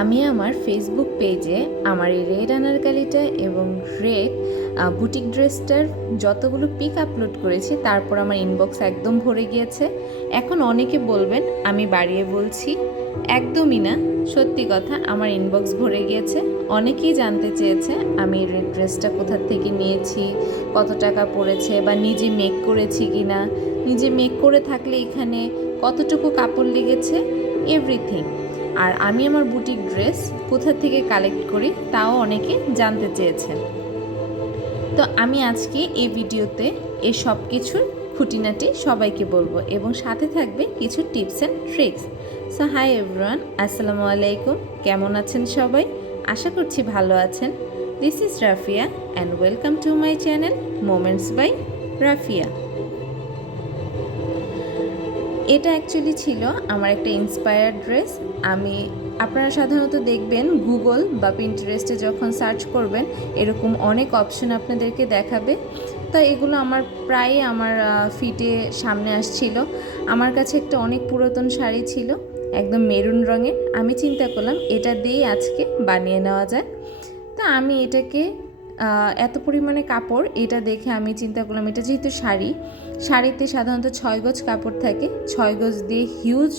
আমি আমার ফেসবুক পেজে আমার এই রেড আনারকালিটা এবং রেড বুটিক ড্রেসটার যতগুলো পিক আপলোড করেছি তারপর আমার ইনবক্স একদম ভরে গিয়েছে। এখন অনেকে বলবেন আমি বাড়িয়ে বলছি, একদমই না, সত্যি কথা, আমার ইনবক্স ভরে গিয়েছে। অনেকেই জানতে চেয়েছে আমি রেড ড্রেসটা কোথা থেকে নিয়েছি, কত টাকা পড়েছে, বা নিজে মেক করেছি কি না, নিজে মেক করে থাকলে এখানে কতটুকু কাপড় লেগেছে, এভরিথিং। আর আমি আমার বুটিক ড্রেস কোথা থেকে কালেক্ট করি তাও অনেকে জানতে চেয়েছেন। তো আমি আজকে এই ভিডিওতে এই সব কিছুর খুঁটিনাটি সবাইকে বলবো এবং সাথে থাকবে কিছু tips and tricks. So hi everyone, আসসালামু আলাইকুম। কেমন আছেন সবাই? আশা করছি ভালো আছেন। This is Rafia and welcome to my channel moments by Rafia. এটা অ্যাকচুয়ালি ছিল আমার একটা ইন্সপায়ার্ড ড্রেস। আপনারা সাধারণত দেখবেন গুগল বা পিন্টারেস্টে যখন সার্চ করবেন এরকম অনেক অপশন আপনাদেরকে দেখাবে। তো এগুলো আমার প্রায় আমার ফিডে সামনে আসছিল। আমার কাছে একটা অনেক পুরাতন শাড়ি ছিল, একদম মেরুন রঙের। আমি চিন্তা করলাম এটা দিয়েই আজকে বানিয়ে নেওয়া যায়। তা আমি এটাকে এত পরিমাণে কাপড়, এটা দেখে আমি চিন্তা করলাম এটা যেহেতু শাড়িতে সাধারণত 6 গজ কাপড় থাকে, 6 গজ দিয়ে হিউজ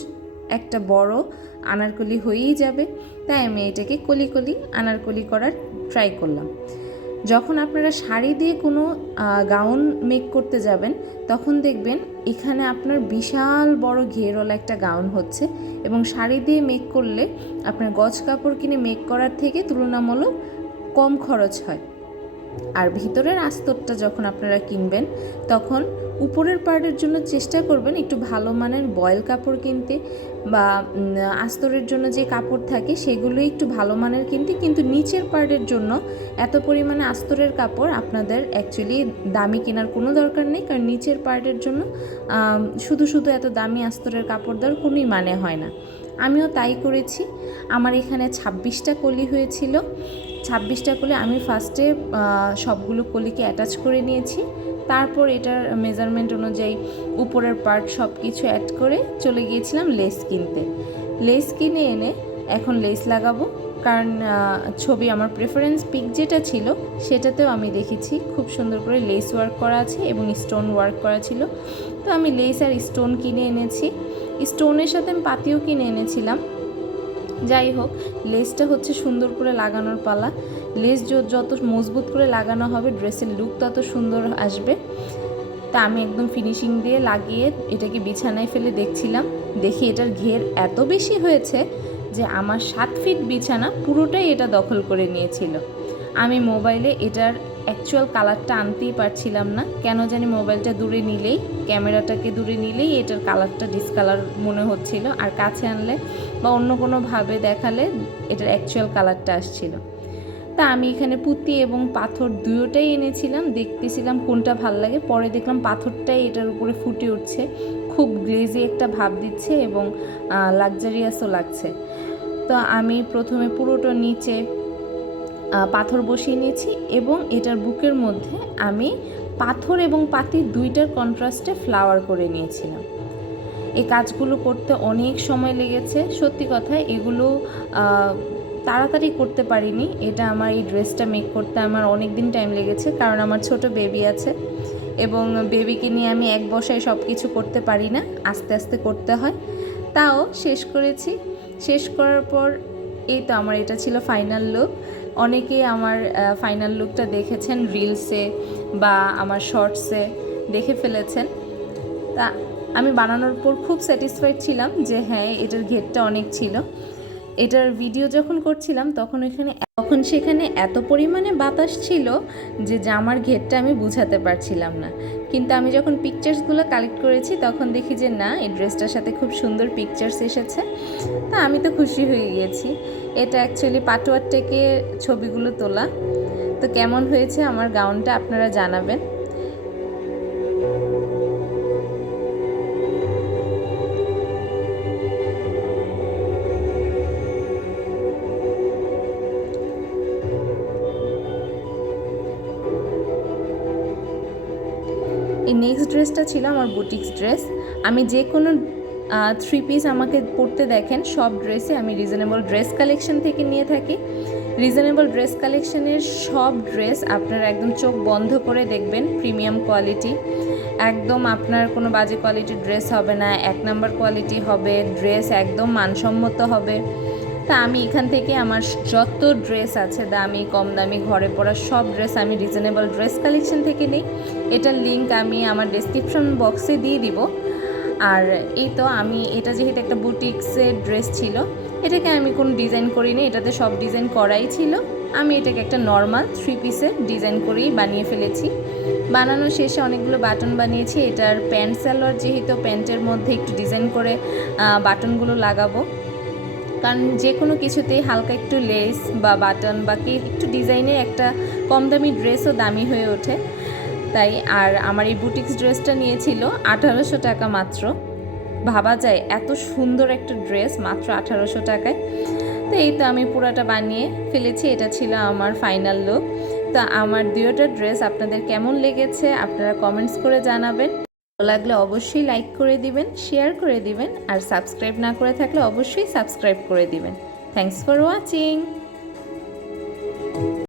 একটা বড় আনারকলি হয়েই যাবে। তাই আমি এটাকে কলি কলি আনারকলি করার ট্রাই করলাম। যখন আপনারা শাড়ি দিয়ে কোনো গাউন মেক করতে যাবেন তখন দেখবেন এখানে আপনার বিশাল বড় ঘেরওয়ালা একটা গাউন হচ্ছে, এবং শাড়ি দিয়ে মেক করলে আপনার গজ কাপড় কিনে মেক করার থেকে তুলনামূলক কম খরচ হয়। আর ভিতরের আস্তরটা যখন আপনারা কিনবেন তখন উপরের পার্টের জন্য চেষ্টা করবেন একটু ভালো মানের বয়েল কাপড় কিনতে, বা আস্তরের জন্য যে কাপড় থাকে সেগুলো একটু ভালো মানের কিনতে। কিন্তু নিচের পার্টের জন্য এত পরিমাণে আস্তরের কাপড় আপনাদের অ্যাকচুয়ালি দামি কেনার কোনো দরকার নেই, কারণ নিচের পার্টের জন্য শুধু এত দামি আস্তরের কাপড় দেওয়ার কোনোই মানে হয় না। আমিও তাই করেছি। আমার এখানে 26টা কলি হয়েছিল। 26টা কলি আমি ফার্স্টে সবগুলো কলিকে অ্যাটাচ করে নিয়েছি। তারপর এটার মেজারমেন্ট অনুযায়ী উপরের পার্ট সব কিছু অ্যাড করে চলে গিয়েছিলাম লেস কিনতে। লেস কিনে এনে এখন লেস লাগাবো, কারণ ছবি আমার প্রেফারেন্স পিক যেটা ছিল সেটাতেও আমি দেখেছি খুব সুন্দর করে লেস ওয়ার্ক করা আছে এবং স্টোন ওয়ার্ক করা ছিল। তো আমি লেস আর স্টোন কিনে এনেছি। স্টোনের সাথে আমি পাতিও কিনে এনেছিলাম। যাই হোক, লেসটা হচ্ছে সুন্দর করে লাগানোর পালা। লেস যত মজবুত করে লাগানো হবে ড্রেসের লুক তত সুন্দর আসবে। তা আমি একদম ফিনিশিং দিয়ে লাগিয়ে এটাকে বিছানায় ফেলে দেখছিলাম। দেখি এটার ঘের এত বেশি হয়েছে যে আমার 7 ফিট বিছানা পুরোটাই এটা দখল করে নিয়েছিল। আমি মোবাইলে এটার অ্যাকচুয়াল কালারটা আনতেই পারছিলাম না, কেন জানি মোবাইলটা দূরে নিলেই, ক্যামেরাটাকে দূরে নিলেই এটার কালারটা ডিসকালার মনে হচ্ছিল, আর কাছে আনলে বা অন্য কোনোভাবে দেখালে এটার অ্যাকচুয়াল কালারটা আসছিল। তা আমি এখানে পুঁতি এবং পাথর দুটোটাই এনেছিলাম, দেখতেছিলাম কোনটা ভাল লাগে। পরে দেখলাম পাথরটাই এটার উপরে ফুটে উঠছে, খুব গ্লেজি একটা ভাব দিচ্ছে এবং লাক্সারিয়াসও লাগছে। তো আমি প্রথমে পুরোটা নিচে পাথর বসিয়ে নিয়েছি এবং এটার বুকের মধ্যে আমি পাথর এবং পাতি দুইটার কন্ট্রাস্টে ফ্লাওয়ার করে নিয়েছিলাম। এই কাজগুলো করতে অনেক সময় লেগেছে, সত্যি কথা। এগুলো তাড়াতাড়ি করতে পারিনি। এটা আমার এই ড্রেসটা মেক করতে আমার অনেক দিন টাইম লেগেছে, কারণ আমার ছোট বেবি আছে এবং বেবিকে নিয়ে আমি এক বসায় সব কিছু করতে পারি না, আস্তে আস্তে করতে হয়। তাও শেষ করেছি। শেষ করার পর এই তো আমার এটা ছিল ফাইনাল লুক। অনেকেই আমার ফাইনাল লুকটা দেখেছেন রিলসে বা আমার শর্টসে দেখে ফেলেছেন। তা আমি বানানোর পর খুব স্যাটিসফাইড ছিলাম যে হ্যাঁ, এটার ঘেরটা অনেক ছিল। এটার ভিডিও যখন করছিলাম তখন সেখানে এত পরিমাণে বাতাস ছিল যে জামার ঘেরটা আমি বুঝাতে পারছিলাম না। কিন্তু আমি যখন পিকচার্সগুলো কালেক্ট করেছি তখন দেখি যে না, এই ড্রেসটার সাথে খুব সুন্দর পিকচার্স এসেছে। তা আমি তো খুশি হয়ে গিয়েছি। এটা অ্যাকচুয়ালি পাটোয়ার থেকে ছবিগুলো তোলা। তো কেমন হয়েছে আমার গাউনটা আপনারা জানাবেন। এই নেক্সট ড্রেসটা ছিল আমার বুটিক্স ড্রেস। আমি যে কোনো থ্রি পিস আমাকে পরতে দেখেন, সব ড্রেসে আমি রিজনেবল ড্রেস কালেকশন থেকে নিয়ে থাকি। রিজনেবল ড্রেস কালেকশনের সব ড্রেস আপনারা একদম চোখ বন্ধ করে দেখবেন, প্রিমিয়াম কোয়ালিটি, একদম আপনার কোনো বাজে কোয়ালিটির ড্রেস হবে না, এক নাম্বার কোয়ালিটি হবে, ড্রেস একদম মানসম্মত হবে। তা আমি এখান থেকে আমার যত ড্রেস আছে দামি কম দামি ঘরে পরা সব ড্রেস আমি রিজনেবল ড্রেস কালেকশন থেকে নিই। এটার লিঙ্ক আমি আমার ডেসক্রিপশন বক্সে দিয়ে দিব। আর এই তো আমি এটা যেহেতু একটা বুটিক্সের ড্রেস ছিল, এটাকে আমি কোনো ডিজাইন করিনি, এটাতে সব ডিজাইন করাই ছিল। আমি এটাকে একটা নর্মাল থ্রি পিসের ডিজাইন করেই বানিয়ে ফেলেছি। বানানো শেষে অনেকগুলো বাটন বানিয়েছি। এটার প্যান্ট সালোয়ার, যেহেতু প্যান্টের মধ্যে একটু ডিজাইন করে বাটনগুলো লাগাবো, কারণ যে কোনো কিছুতেই হালকা একটু লেস বা বাটন বা কি একটু ডিজাইনের একটা কম দামি ড্রেসও দামি হয়ে ওঠে। তাই আর আমার এই বুটিক্স ড্রেসটা নিয়েছিল 1800 টাকা মাত্র। ভাবা যায় এত সুন্দর একটা ড্রেস মাত্র 1800 টাকায়। তো এই তো আমি পুরাটা বানিয়ে ফেলেছি, এটা ছিল আমার ফাইনাল লুক। তো আমার দুয়োটা ড্রেস আপনাদের কেমন লেগেছে আপনারা কমেন্টস করে জানাবেন। ভালো লাগলে অবশ্যই লাইক করে দিবেন, শেয়ার করে দিবেন, আর সাবস্ক্রাইব না করে থাকলে অবশ্যই সাবস্ক্রাইব করে দিবেন। Thanks for watching.